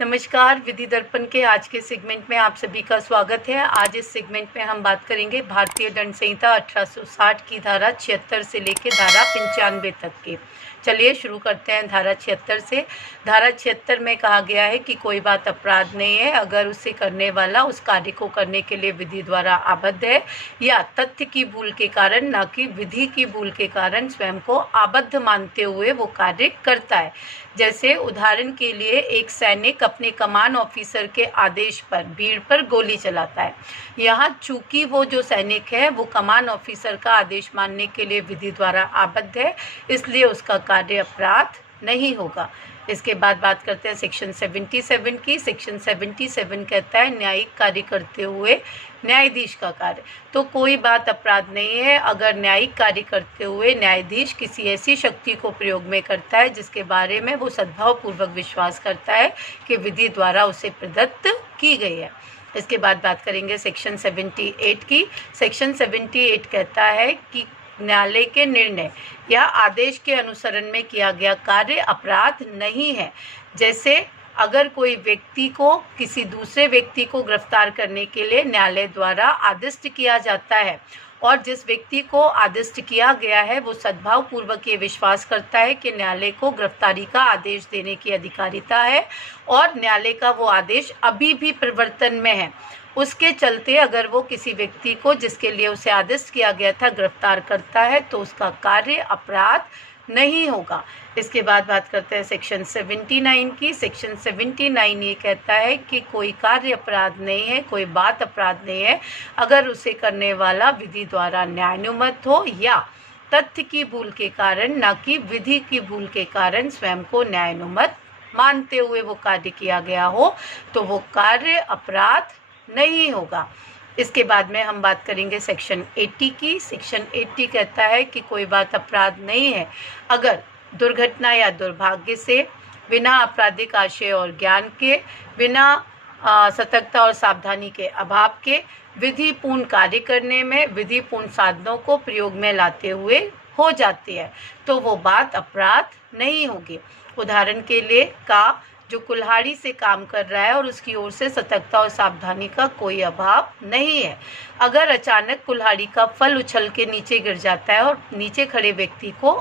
नमस्कार। विधि दर्पण के आज के सेगमेंट में आप सभी का स्वागत है। आज इस सेगमेंट में हम बात करेंगे भारतीय दंड संहिता 1860 की धारा 76 से लेकर धारा 95 तक की। चलिए शुरू करते हैं धारा 76 से। धारा 76 में कहा गया है कि कोई बात अपराध नहीं है अगर उसे करने वाला उस कार्य को करने के लिए विधि द्वारा आबद्ध है या तथ्य की भूल के कारण, न कि विधि की भूल के कारण स्वयं को आबद्ध मानते हुए वो कार्य करता है। जैसे उदाहरण के लिए एक सैनिक अपने कमान ऑफिसर के आदेश पर भीड़ पर गोली चलाता है। यहाँ चूंकि वो जो सैनिक है वो कमान ऑफिसर का आदेश मानने के लिए विधि द्वारा आबद्ध है, इसलिए उसका कार्य अपराध नहीं होगा। इसके बाद बात करते हैं सेक्शन 77 की। सेक्शन 77 कहता है न्यायिक कार्य करते हुए न्यायाधीश का कार्य। तो कोई बात अपराध नहीं है अगर न्यायिक कार्य करते हुए न्यायाधीश किसी ऐसी शक्ति को प्रयोग में करता है जिसके बारे में वो सद्भावपूर्वक विश्वास करता है कि विधि द्वारा उसे प्रदत्त की गई है। इसके बाद बात करेंगे सेक्शन 78 की। सेक्शन 78 कहता है कि न्यायालय के निर्णय या आदेश के अनुसरण में किया गया कार्य अपराध नहीं है। जैसे अगर कोई व्यक्ति को किसी दूसरे व्यक्ति को गिरफ्तार करने के लिए न्यायालय द्वारा आदिष्ट किया जाता है और जिस व्यक्ति को आदिष्ट किया गया है वो सद्भावपूर्वक ये विश्वास करता है कि न्यायालय को गिरफ्तारी का आदेश देने की अधिकारिता है और न्यायालय का वो आदेश अभी भी प्रवर्तन में है, उसके चलते अगर वो किसी व्यक्ति को जिसके लिए उसे आदेश किया गया था गिरफ्तार करता है तो उसका कार्य अपराध नहीं होगा। इसके बाद बात करते हैं सेक्शन 79 की। सेक्शन 79 ये कहता है कि कोई कार्य अपराध नहीं है, कोई बात अपराध नहीं है अगर उसे करने वाला विधि द्वारा न्यायानुमत हो या तथ्य की भूल के कारण, न कि विधि की भूल के कारण स्वयं को न्यायानुमत मानते हुए वो कार्य किया गया हो, तो वो कार्य अपराध नहीं होगा। इसके बाद में हम बात करेंगे सेक्शन 80 की। सेक्शन 80 कहता है कि कोई बात अपराध नहीं है अगर दुर्घटना या दुर्भाग्य से, बिना आपराधिक आशय और ज्ञान के, बिना सतर्कता और सावधानी के अभाव के, विधिपूर्ण कार्य करने में विधिपूर्ण साधनों को प्रयोग में लाते हुए हो जाती है, तो वो बात अपराध नहीं होगी। उदाहरण के लिए का जो कुल्हाड़ी से काम कर रहा है और उसकी ओर से सतर्कता और सावधानी का कोई अभाव नहीं है। अगर अचानक कुल्हाड़ी का फल उछल के नीचे गिर जाता है और नीचे खड़े व्यक्ति को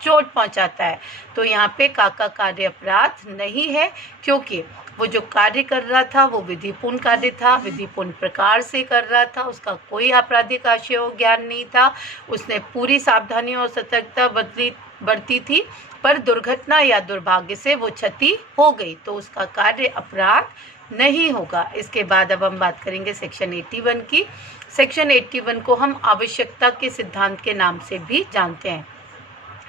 चोट पहुंचाता है, तो यहाँ पे का कार्य अपराध नहीं है, क्योंकि वो जो कार्य कर रहा था वो विधिपूर्ण कार्य था, विधिपूर्ण प्रकार से कर रहा था, उसका कोई आपराधिक आशय और ज्ञान नहीं था, उसने पूरी सावधानी और सतर्कता बरती थी, पर दुर्घटना या दुर्भाग्य से वो क्षति हो गई तो उसका कार्य अपराध नहीं होगा। इसके बाद अब हम बात करेंगे सेक्शन 81 की। सेक्शन 81 को हम आवश्यकता के सिद्धांत के नाम से भी जानते हैं।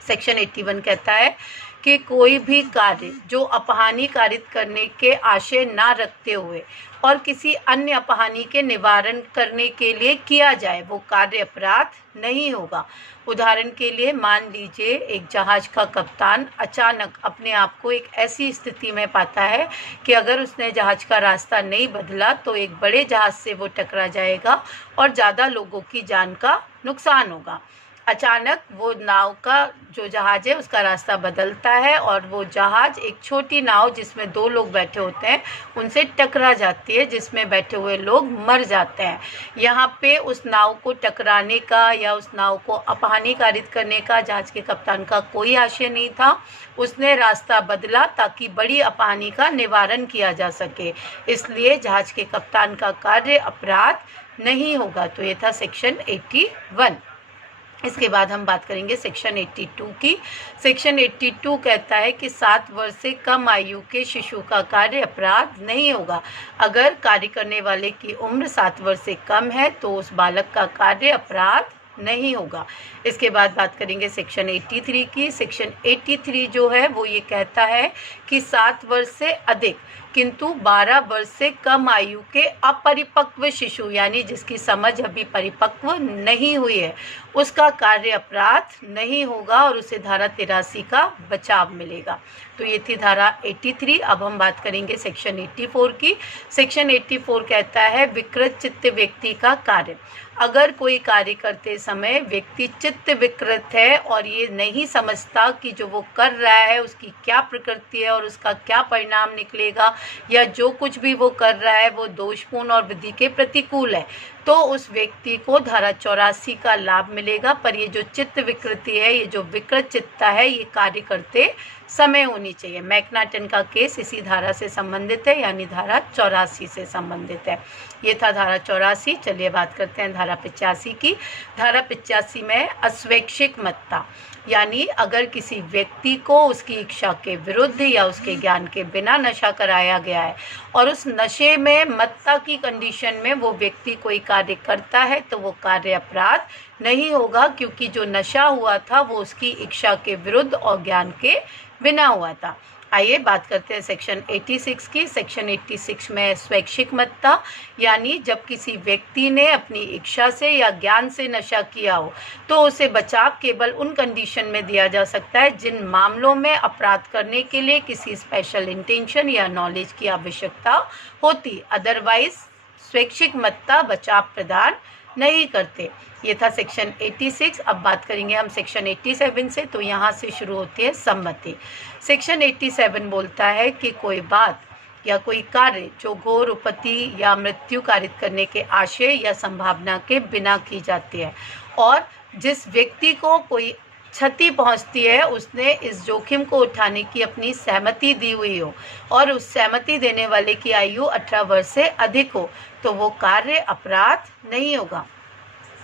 सेक्शन 81 कहता है कि कोई भी कार्य जो अपहानि कारित करने के आशय ना रखते हुए और किसी अन्य अपहानि के निवारण करने के लिए किया जाए वो कार्य अपराध नहीं होगा। उदाहरण के लिए मान लीजिए एक जहाज का कप्तान अचानक अपने आप को एक ऐसी स्थिति में पाता है कि अगर उसने जहाज का रास्ता नहीं बदला तो एक बड़े जहाज से वो टकरा जाएगा और ज़्यादा लोगों की जान का नुकसान होगा। अचानक वो नाव का जो जहाज है उसका रास्ता बदलता है और वो जहाज एक छोटी नाव जिसमें 2 लोग बैठे होते हैं उनसे टकरा जाती है, जिसमें बैठे हुए लोग मर जाते हैं। यहाँ पे उस नाव को टकराने का या उस नाव को अपहानि कारित करने का जहाज के कप्तान का कोई आशय नहीं था। उसने रास्ता बदला ताकि बड़ी अपहानि का निवारण किया जा सके, इसलिए जहाज के कप्तान का कार्य अपराध नहीं होगा। तो ये था सेक्शन 81। इसके बाद हम बात करेंगे सेक्शन 82 की। सेक्शन 82 कहता है कि 7 वर्ष से कम आयु के शिशु का कार्य अपराध नहीं होगा। अगर कार्य करने वाले की उम्र 7 वर्ष से कम है तो उस बालक का कार्य अपराध नहीं होगा। इसके बाद बात करेंगे सेक्शन 83 की। सेक्शन 83 जो है वो ये कहता है कि 7 वर्ष से अधिक किंतु 12 वर्ष से कम आयु के अपरिपक्व शिशु, यानी जिसकी समझ अभी परिपक्व नहीं हुई है, उसका कार्य अपराध नहीं होगा और उसे धारा 83 का बचाव मिलेगा। तो ये थी धारा 83। अब हम बात करेंगे सेक्शन 84 की। सेक्शन 84 कहता है विकृत चित्त व्यक्ति का कार्य। अगर कोई कार्य करते समय व्यक्ति चित्त विकृत है और ये नहीं समझता कि जो वो कर रहा है उसकी क्या प्रकृति है और उसका क्या परिणाम निकलेगा, या जो कुछ भी वो कर रहा है वो दोषपूर्ण और विधि के प्रतिकूल है, तो उस व्यक्ति को धारा 84 का लाभ मिलेगा। पर ये जो चित्त विकृति है, ये जो विकृत चित्ता है, ये कार्य करते समय होनी चाहिए। मैकनाटन का केस इसी धारा से संबंधित है, यानी धारा 84 से संबंधित है। ये था धारा 84। चलिए बात करते हैं धारा 85 की। धारा 85 में अस्वैच्छिक मत्ता, यानी अगर किसी व्यक्ति को उसकी इच्छा के विरुद्ध या उसके ज्ञान के बिना नशा कराया गया है और उस नशे में मत्ता की कंडीशन में वो व्यक्ति कोई कार्य करता है, तो वो कार्य अपराध नहीं होगा, क्योंकि जो नशा हुआ था वो उसकी इच्छा के विरुद्ध और ज्ञान के बिना हुआ था। आइए बात करते हैं सेक्शन 86 की। सेक्शन 86 में स्वैच्छिक मत्ता, यानी जब किसी व्यक्ति ने अपनी इच्छा से या ज्ञान से नशा किया हो, तो उसे बचाव केवल उन कंडीशन में दिया जा सकता है जिन मामलों में अपराध करने के लिए किसी स्पेशल इंटेंशन या नॉलेज की आवश्यकता होती। अदरवाइज स्वैच्छिक मत्ता बचाव प्रदान नहीं करते। ये था सेक्शन 86। अब बात करेंगे हम सेक्शन 87 से। तो यहाँ से शुरू होती है सम्मति। सेक्शन 87 बोलता है कि कोई बात या कोई कार्य जो घोर उपपत्ति या मृत्यु कारित करने के आशय या संभावना के बिना की जाती है और जिस व्यक्ति को कोई क्षति पहुंचती है, उसने इस जोखिम को उठाने की अपनी सहमति दी हुई हो और उस सहमति देने वाले की आयु 18 वर्ष से अधिक हो, तो वो कार्य अपराध नहीं होगा।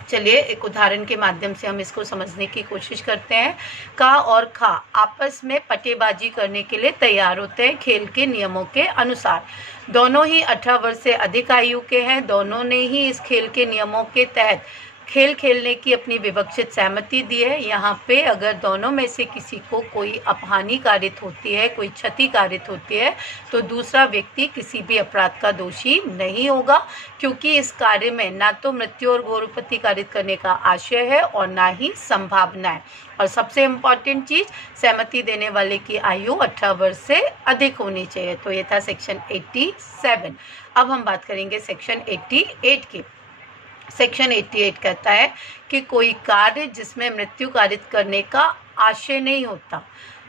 चलिए एक उदाहरण के माध्यम से हम इसको समझने की कोशिश करते हैं। का और खा आपस में पटेबाजी करने के लिए तैयार होते हैं खेल के नियमों के अनुसार। दोनों ही 18 वर्ष से अधिक आयु के हैं। दोनों ने ही इस खेल के नियमों के तहत खेल खेलने की अपनी विवक्षित सहमति दी है। यहाँ पे अगर दोनों में से किसी को कोई अपहानि कारित होती है, कोई क्षति कारित होती है, तो दूसरा व्यक्ति किसी भी अपराध का दोषी नहीं होगा, क्योंकि इस कार्य में ना तो मृत्यु और घोर उपपत्ति कारित करने का आशय है और ना ही संभावना है। और सबसे इम्पॉर्टेंट चीज़, सहमति देने वाले की आयु 18 वर्ष से अधिक होनी चाहिए। तो ये था सेक्शन 87। अब हम बात करेंगे सेक्शन 88 की। सेक्शन 88 कहता है कि कोई कार्य जिसमें मृत्यु कारित करने का आशय नहीं होता,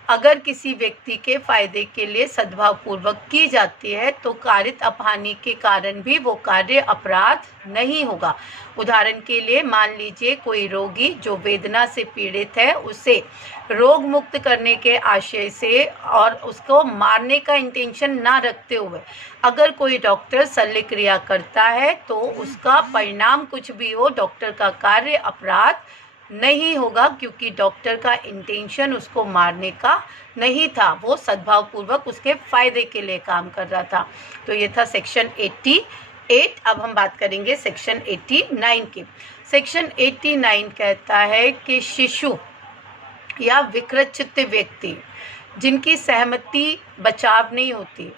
अगर किसी व्यक्ति के फायदे के लिए सद्भावपूर्वक की जाती है, तो कारित अपहानि के कारण भी वो कार्य अपराध नहीं होगा। उदाहरण के लिए मान लीजिए कोई रोगी जो वेदना से पीड़ित है, उसे रोग मुक्त करने के आशय से और उसको मारने का इंटेंशन ना रखते हुए अगर कोई डॉक्टर शल्य क्रिया करता है, तो उसका परिणाम कुछ भी हो, डॉक्टर का कार्य अपराध नहीं होगा, क्योंकि डॉक्टर का इंटेंशन उसको मारने का नहीं था, वो सद्भावपूर्वक उसके फायदे के लिए काम कर रहा था। तो ये था सेक्शन 88। अब हम बात करेंगे सेक्शन 89 की। सेक्शन 89 कहता है कि शिशु या विकृत चित्त व्यक्ति जिनकी सहमति बचाव नहीं होती,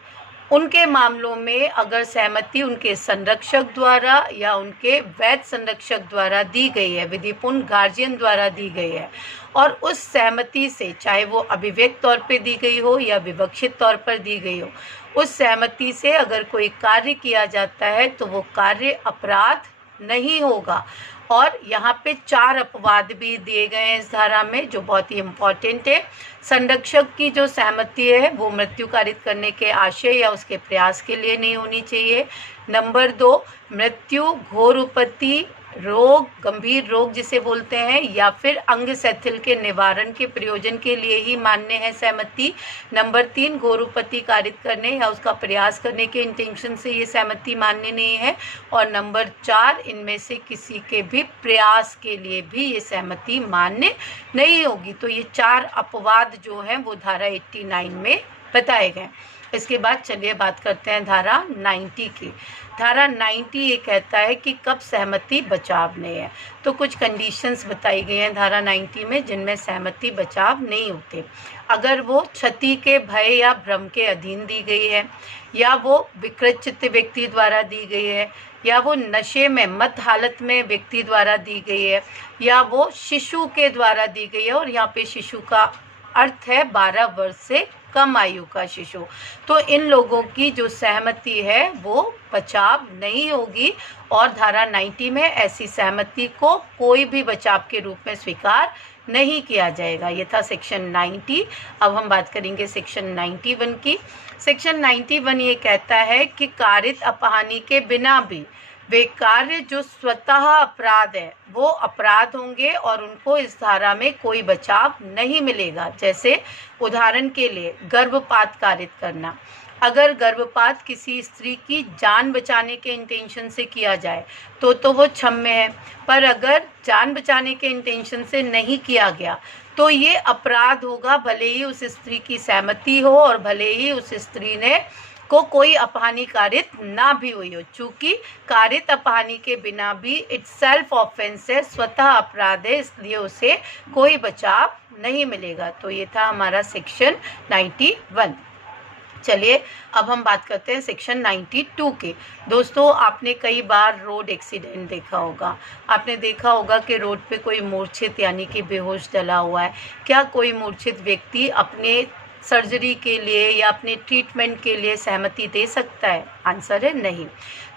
उनके मामलों में अगर सहमति उनके संरक्षक द्वारा या उनके वैध संरक्षक द्वारा दी गई है, विधिपूर्ण गार्जियन द्वारा दी गई है, और उस सहमति से, चाहे वो अभिव्यक्त तौर पे दी गई हो या विवक्षित तौर पर दी गई हो, उस सहमति से अगर कोई कार्य किया जाता है, तो वो कार्य अपराध नहीं होगा। और यहाँ पे 4 अपवाद भी दिए गए हैं इस धारा में, जो बहुत ही इम्पॉर्टेंट है। संरक्षक की जो सहमति है वो मृत्यु कारित करने के आशय या उसके प्रयास के लिए नहीं होनी चाहिए। नंबर 2, मृत्यु, घोर उपपत्ति, रोग, गंभीर रोग जिसे बोलते हैं, या फिर अंग शिथिल के निवारण के प्रयोजन के लिए ही मान्य है सहमति। नंबर 3, घोर उपपत्ति कारित करने या उसका प्रयास करने के इंटेंशन से ये सहमति मान्य नहीं है। और नंबर 4, इनमें से किसी के भी प्रयास के लिए भी ये सहमति मान्य नहीं होगी। तो ये 4 अपवाद जो हैं वो धारा 89 में बताए गए। इसके बाद चलिए बात करते हैं धारा 90 की। धारा 90 ये कहता है कि कब सहमति बचाव नहीं है। तो कुछ कंडीशंस बताई गई हैं धारा 90 में जिनमें सहमति बचाव नहीं होते। अगर वो क्षति के भय या भ्रम के अधीन दी गई है, या वो विकृत चित्त व्यक्ति द्वारा दी गई है, या वो नशे में मत हालत में व्यक्ति द्वारा दी गई है, या वो शिशु के द्वारा दी गई है। और यहाँ पे शिशु का अर्थ है 12 वर्ष से कम आयु का शिशु। तो इन लोगों की जो सहमति है वो बचाव नहीं होगी, और धारा 90 में ऐसी सहमति को कोई भी बचाव के रूप में स्वीकार नहीं किया जाएगा। ये था सेक्शन 90। अब हम बात करेंगे सेक्शन 91 की। सेक्शन 91 ये कहता है कि कारित अपहानि के बिना भी वे कार्य जो स्वतः अपराध है वो अपराध होंगे और उनको इस धारा में कोई बचाव नहीं मिलेगा। जैसे उदाहरण के लिए गर्भपात कारित करना। अगर गर्भपात किसी स्त्री की जान बचाने के इंटेंशन से किया जाए तो वो क्षम्य है, पर अगर जान बचाने के इंटेंशन से नहीं किया गया तो ये अपराध होगा, भले ही उस स्त्री की सहमति हो और भले ही उस स्त्री ने को कोई अपहानि कारित ना भी हुई हो। चूँकि कारित अपहानि के बिना भी इटसेल्फ ऑफेंस है, स्वतः अपराध है, इसलिए उसे कोई बचाव नहीं मिलेगा। तो ये था हमारा सेक्शन 91। चलिए अब हम बात करते हैं सेक्शन 92 के। दोस्तों, आपने कई बार रोड एक्सीडेंट देखा होगा। आपने देखा होगा कि रोड पे कोई मूर्छित यानी कि बेहोश डला हुआ है। क्या कोई मूर्छित व्यक्ति अपने सर्जरी के लिए या अपने ट्रीटमेंट के लिए सहमति दे सकता है? आंसर है नहीं।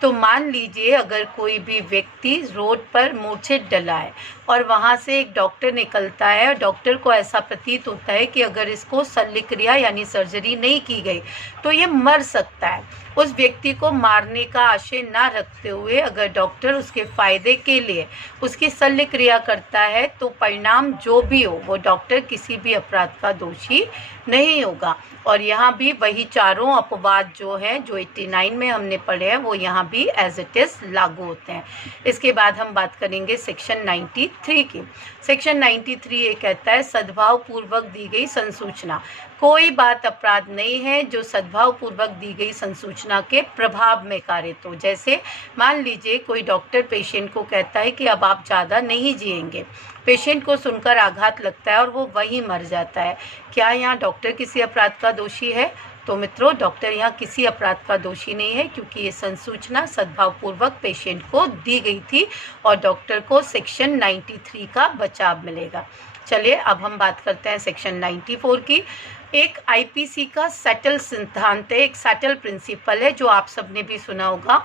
तो मान लीजिए अगर कोई भी व्यक्ति रोड पर मूर्छित डला है और वहाँ से एक डॉक्टर निकलता है और डॉक्टर को ऐसा प्रतीत होता है कि अगर इसको शल्यक्रिया यानी सर्जरी नहीं की गई तो ये मर सकता है। उस व्यक्ति को मारने का आशय ना रखते हुए अगर डॉक्टर उसके फ़ायदे के लिए उसकी शल्यक्रिया करता है तो परिणाम जो भी हो वो डॉक्टर किसी भी अपराध का दोषी नहीं होगा। और यहाँ भी वही चारों अपवाद जो हैं जो 89 में हमने पढ़े हैं वो यहाँ भी एज इट इज़ लागू होते हैं। इसके बाद हम बात करेंगे सेक्शन 93 की। सेक्शन 93 ये कहता है सद्भाव पूर्वक दी गई संसूचना। कोई बात अपराध नहीं है जो सद्भाव पूर्वक दी गई संसूचना के प्रभाव में कारित हो। जैसे मान लीजिए कोई डॉक्टर पेशेंट को कहता है कि अब आप ज़्यादा नहीं जिएंगे। पेशेंट को सुनकर आघात लगता है और वो वहीं मर जाता है। क्या यहाँ डॉक्टर किसी अपराध का दोषी है? तो मित्रों, डॉक्टर यहाँ किसी अपराध का दोषी नहीं है क्योंकि ये संसूचना सद्भावपूर्वक पेशेंट को दी गई थी और डॉक्टर को सेक्शन 93 का बचाव मिलेगा। चलिए अब हम बात करते हैं सेक्शन 94 की। एक आईपीसी का सेटल सिद्धांत है, एक सेटल प्रिंसिपल है जो आप सबने भी सुना होगा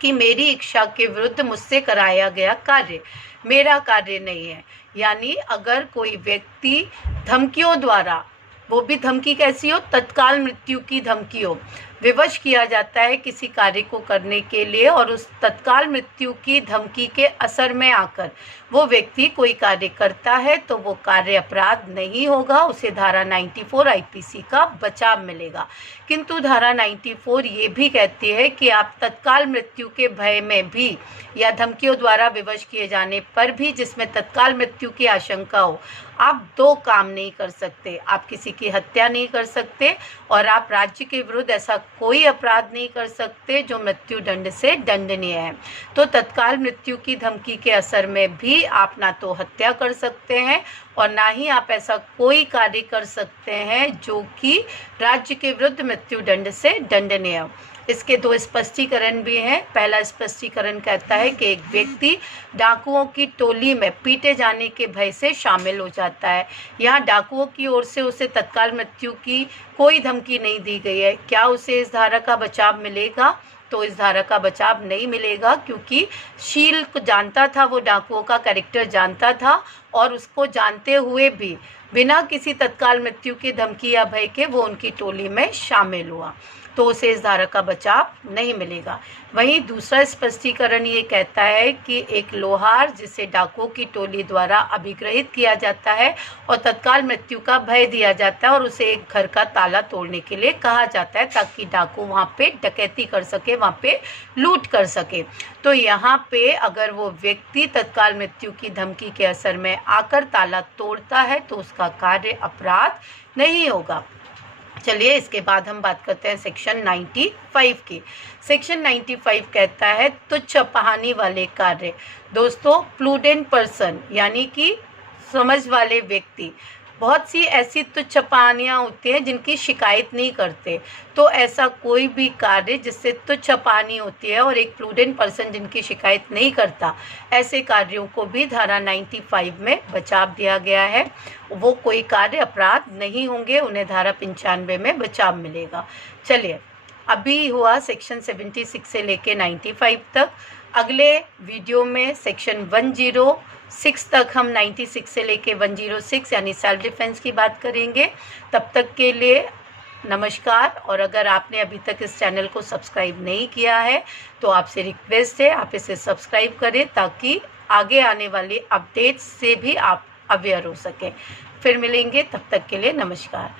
कि मेरी इच्छा के विरुद्ध मुझसे कराया गया कार्य मेरा कार्य नहीं है। यानी अगर कोई व्यक्ति धमकियों द्वारा, वो भी धमकी कैसी हो, तत्काल मृत्यु की धमकी हो, विवश किया जाता है किसी कार्य को करने के लिए और उस तत्काल मृत्यु की धमकी के असर में आकर वो व्यक्ति कोई कार्य करता है तो वो कार्य अपराध नहीं होगा, उसे धारा 94 आईपीसी का बचाव मिलेगा। किंतु धारा 94 ये भी कहती है कि आप तत्काल मृत्यु के भय में भी या धमकियों द्वारा विवश किए जाने पर भी जिसमें तत्काल मृत्यु की आशंका हो, आप दो काम नहीं कर सकते। आप किसी की हत्या नहीं कर सकते और आप राज्य के विरुद्ध ऐसा कोई अपराध नहीं कर सकते जो मृत्यु दंड से दंडनीय है। तो तत्काल मृत्यु की धमकी के असर में भी आप ना तो हत्या कर सकते हैं और ना ही आप ऐसा कोई कार्य कर सकते हैं जो कि राज्य के विरुद्ध मृत्यु दंड से दंडनीय हो। इसके दो स्पष्टीकरण भी हैं। पहला स्पष्टीकरण कहता है कि एक व्यक्ति डाकुओं की टोली में पीटे जाने के भय से शामिल हो जाता है। यहाँ डाकुओं की ओर से उसे तत्काल मृत्यु की कोई धमकी नहीं दी गई है। क्या उसे इस धारा का बचाव मिलेगा? तो इस धारा का बचाव नहीं मिलेगा क्योंकि शील को जानता था, वो डाकुओं का कैरेक्टर जानता था और उसको जानते हुए भी बिना किसी तत्काल मृत्यु की धमकी या भय के वो उनकी टोली में शामिल हुआ, तो उसे इस धारा का बचाव नहीं मिलेगा। वहीं दूसरा स्पष्टीकरण ये कहता है कि एक लोहार जिसे डाकुओं की टोली द्वारा अभिग्रहित किया जाता है और तत्काल मृत्यु का भय दिया जाता है और उसे एक घर का ताला तोड़ने के लिए कहा जाता है ताकि डाकू वहाँ पे डकैती कर सके, वहाँ पे लूट कर सके। तो यहाँ पे अगर वो व्यक्ति तत्काल मृत्यु की धमकी के असर में आकर ताला तोड़ता है तो उसका कार्य अपराध नहीं होगा। चलिए इसके बाद हम बात करते हैं सेक्शन 95 की। सेक्शन 95 कहता है तुच्छ अपहानि वाले कार्य। दोस्तों, प्रूडेंट पर्सन यानी कि समझ वाले व्यक्ति, बहुत सी ऐसी तुच्छ अपहानियाँ होती हैं जिनकी शिकायत नहीं करते, तो ऐसा कोई भी कार्य जिससे तुच्छ अपहानि होती है और एक प्रूडेंट पर्सन जिनकी शिकायत नहीं करता, ऐसे कार्यों को भी धारा 95 में बचाव दिया गया है। वो कोई कार्य अपराध नहीं होंगे, उन्हें धारा 95 में बचाव मिलेगा। चलिए, अभी हुआ सेक्शन 76 से लेके 95 तक। अगले वीडियो में सेक्शन 106 तक हम 96 से लेके 106 यानी सेल्फ डिफेंस की बात करेंगे। तब तक के लिए नमस्कार। और अगर आपने अभी तक इस चैनल को सब्सक्राइब नहीं किया है तो आपसे रिक्वेस्ट है आप इसे सब्सक्राइब करें, ताकि आगे आने वाले अपडेट्स से भी आप अवेयर हो सकें। फिर मिलेंगे, तब तक के लिए नमस्कार।